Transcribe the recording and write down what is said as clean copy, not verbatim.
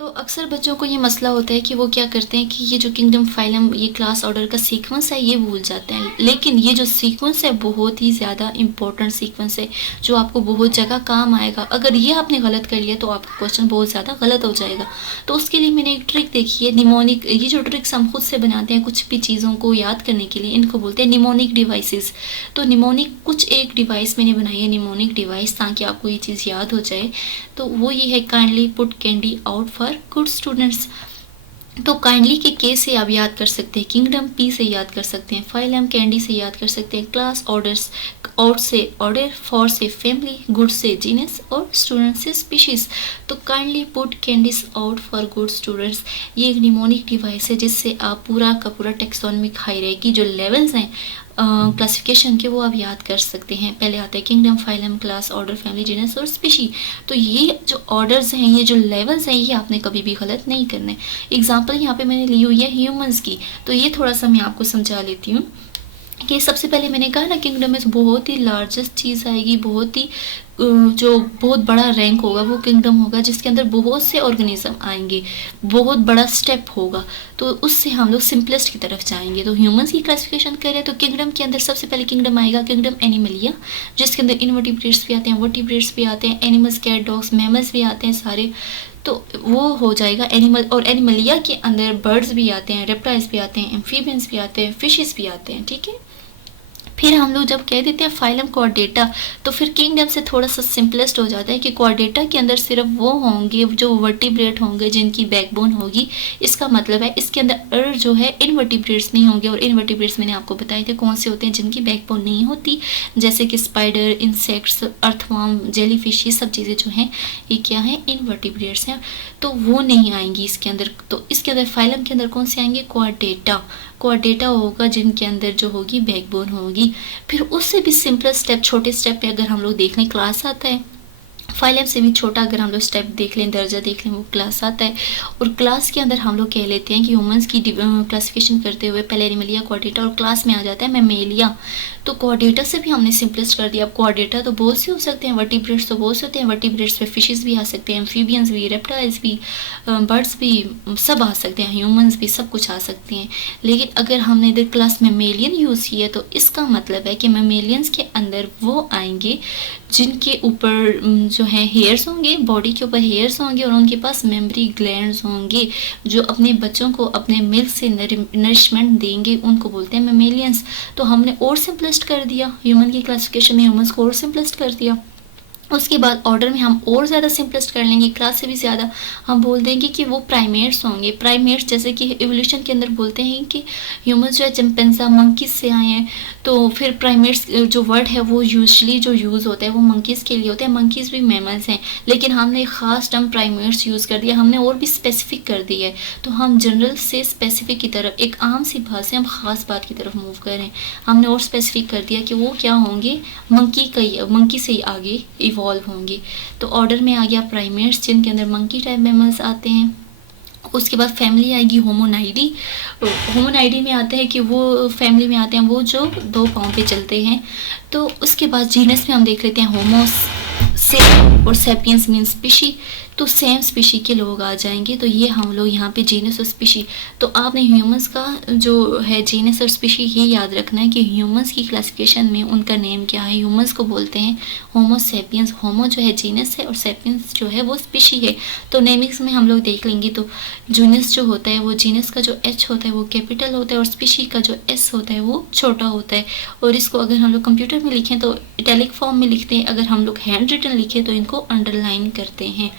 तो अक्सर बच्चों को ये मसला होता है कि वो क्या करते हैं कि ये जो किंगडम फाइलम ये क्लास ऑर्डर का सीक्वेंस है ये भूल जाते हैं। लेकिन ये जो सीक्वेंस है बहुत ही ज़्यादा इंपॉर्टेंट सीक्वेंस है जो आपको बहुत जगह काम आएगा। अगर ये आपने गलत कर लिया तो आपका क्वेश्चन बहुत ज़्यादा गलत हो जाएगा। तो उसके लिए मैंने एक ट्रिक देखी है, निमोनिक। ये जो ट्रिक्स हम खुद से बनाते हैं कुछ भी चीज़ों को याद करने के लिए, इनको बोलते हैं निमोनिक डिवाइसेस। तो निमोनिक कुछ एक डिवाइस मैंने बनाई है, निमोनिक डिवाइस, ताकि आपको ये चीज़ याद हो जाए। तो वो ये है, kindly put candy out for good students. तो काइंडली के के से आप याद कर सकते हैं, किंगडम पी से याद कर सकते हैं, फाइलम कैंडी से याद कर सकते हैं, क्लास ऑर्डर्स आउट से ऑर्डर, फॉर से फैमिली, गुड से जीनस और स्टूडेंट से स्पीशीज। तो kindly put candies out for good students ये एक निमोनिक डिवाइस है जिससे आप पूरा का पूरा टेक्सोनॉमिक हायरार्की जो लेवल्स हैं क्लासिफिकेशन के वो आप याद कर सकते हैं। पहले आता है kingdom, phylum, class, order, family, genus और स्पीशी। तो ये जो ऑर्डर्स हैं, ये जो लेवल्स हैं, ये आपने कभी भी गलत नहीं करना है। एग्जांपल यहाँ पे मैंने ली हुई है ह्यूमंस की, तो ये थोड़ा सा मैं आपको समझा लेती हूँ कि सबसे पहले मैंने कहा ना किंगडम में बहुत ही लार्जेस्ट चीज़ आएगी, बहुत ही जो बहुत बड़ा रैंक होगा वो किंगडम होगा जिसके अंदर बहुत से ऑर्गेनिज्म आएंगे, बहुत बड़ा स्टेप होगा। तो उससे हम लोग सिंपलेस्ट की तरफ जाएंगे। तो ह्यूमंस की क्लासिफिकेशन करें तो किंगडम के अंदर सबसे पहले किंगडम आएगा किंगडम एनिमलिया, जिसके अंदर इनवर्टिब्रेट्स भी आते हैं, वर्टिब्रेट्स भी आते हैं, एनिमल्स, कैट, डॉग्स, मैमल्स भी आते हैं सारे। तो वो हो जाएगा एनिमल। और एनिमलिया के अंदर बर्ड्स भी आते हैं, रेप्टाइल्स भी आते हैं, एम्फीबियंस भी आते हैं, फिशेस भी आते हैं। ठीक है, फिर हम लोग जब कह देते हैं फाइलम क्वाड्रेटा तो फिर किंगडम से थोड़ा सा सिंपलेस्ट हो जाता है कि क्वाड्रेटा के अंदर सिर्फ वो होंगे जो वर्टिब्रेट होंगे जिनकी बैकबोन होगी। इसका मतलब है इसके अंदर जो है इनवर्टिब्रेट्स नहीं होंगे, और इनवर्टिब्रेट्स मैंने आपको बताए थे कौन से होते हैं जिनकी बैकबोन नहीं होती, जैसे कि स्पाइडर, इंसेक्ट्स, अर्थवर्म, जेलीफिश, ये सब चीज़ें जो हैं ये क्या है, इनवर्टिब्रेट्स हैं। तो वो नहीं आएंगी इसके अंदर। तो इसके अंदर फाइलम के अंदर कौन से आएंगे, क्वाड्रेटा। क्वाड्रेटा होगा जिनके अंदर जो होगी बैकबोन होगी। फिर उससे भी सिंपल स्टेप, छोटे स्टेप पे अगर हम लोग देख लें क्लास आता है। फाइलम से भी छोटा अगर हम लोग स्टेप देख लें, दर्जा देख लें, वो क्लास आता है। और क्लास के अंदर हम लोग कह लेते हैं कि ह्यूमंस की क्लासिफिकेशन करते हुए पहले एनिमलिया, क्वाड्रेटा, और क्लास में आ जाता है मैमेलिया। तो क्वाड्रेटा से भी हमने सिंपलेस्ट कर दिया। अब क्वाड्रेटा तो बहुत से हो सकते हैं, वर्टिब्रेट्स तो बहुत से होते हैं, वर्टिब्रेट्स पे फिशेस भी आ सकते हैं, एम्फीबियंस भी, रेप्टाइल्स भी, बर्ड्स भी, सब आ सकते हैं, ह्यूमंस भी, सब कुछ आ सकते हैं। लेकिन अगर हमने इधर क्लास मैमेलियन यूज़ किया तो इसका मतलब है कि मैमेलियंस के अंदर वो आएंगे जिनके ऊपर जो है हेयर्स होंगे, बॉडी के ऊपर हेयर्स होंगे, और उनके पास मेमरी ग्लैंड्स होंगे जो अपने बच्चों को अपने मिल्क से नरिशमेंट देंगे, उनको बोलते हैं मैमेलियंस। तो हमने और सिंपलेस्ट कर दिया, ह्यूमन की क्लासिफिकेशन में ह्यूमंस को और सिंपलेस्ट कर दिया। उसके बाद ऑर्डर में हम और ज़्यादा सिंपलेस्ट कर लेंगे, क्लास से भी ज़्यादा हम बोल देंगे कि वो प्राइमेट्स होंगे। प्राइमेट्स जैसे कि एवोल्यूशन के अंदर बोलते हैं कि ह्यूमंस जो है चिंपैंजी, मंकीज से आए हैं। तो फिर प्राइमेट्स जो वर्ड है वो यूजली जो यूज़ होता है वो मंकीज़ के लिए होता है। मंकीज़ भी मैमल्स हैं, लेकिन हमने ख़ास टर्म प्राइमेट्स यूज़ कर दिया, हमने और भी स्पेसिफिक कर दिया है। तो हम जनरल से स्पेसिफिक की तरफ, एक आम सी बात से हम ख़ास बात की तरफ मूव करें। हमने और स्पेसिफिक कर दिया कि वो क्या होंगे, मंकी से ही आगे इवॉल्व होंगे। तो ऑर्डर में आ गया प्राइमेट्स जिनके अंदर मंकी टाइप मैमल्स आते हैं। उसके बाद फैमिली आएगी होमोनाइडी। होमोनाइडी में आता है कि वो फैमिली में आते हैं वो जो 2 पाँव पे चलते हैं। तो उसके बाद जीनस में हम देख लेते हैं होमोस से और सैपियंस मीन स्पीशी। तो सेम स्पीशी के लोग आ जाएंगे। तो ये हम लोग यहाँ पे जीनस और स्पीशी। तो आपने ह्यूमंस का जो है जीनस और स्पीशी ये याद रखना है कि ह्यूमंस की क्लासिफिकेशन में उनका नेम क्या है। ह्यूमंस को बोलते हैं होमो सैपियंस। होमो जो है जीनस है और सैपियंस जो है वो स्पीशी है। तो नेमिक्स में हम लोग देख लेंगे तो जीनस जो होता है वो, जीनस का जो एच होता है वो कैपिटल होता है और स्पीशी का जो एस होता है वो छोटा होता है। और इसको अगर हम लोग कंप्यूटर में लिखें तो इटैलिक फॉर्म में लिखते हैं, अगर हम लोग हैंड रिटन लिखें तो इनको अंडरलाइन करते हैं।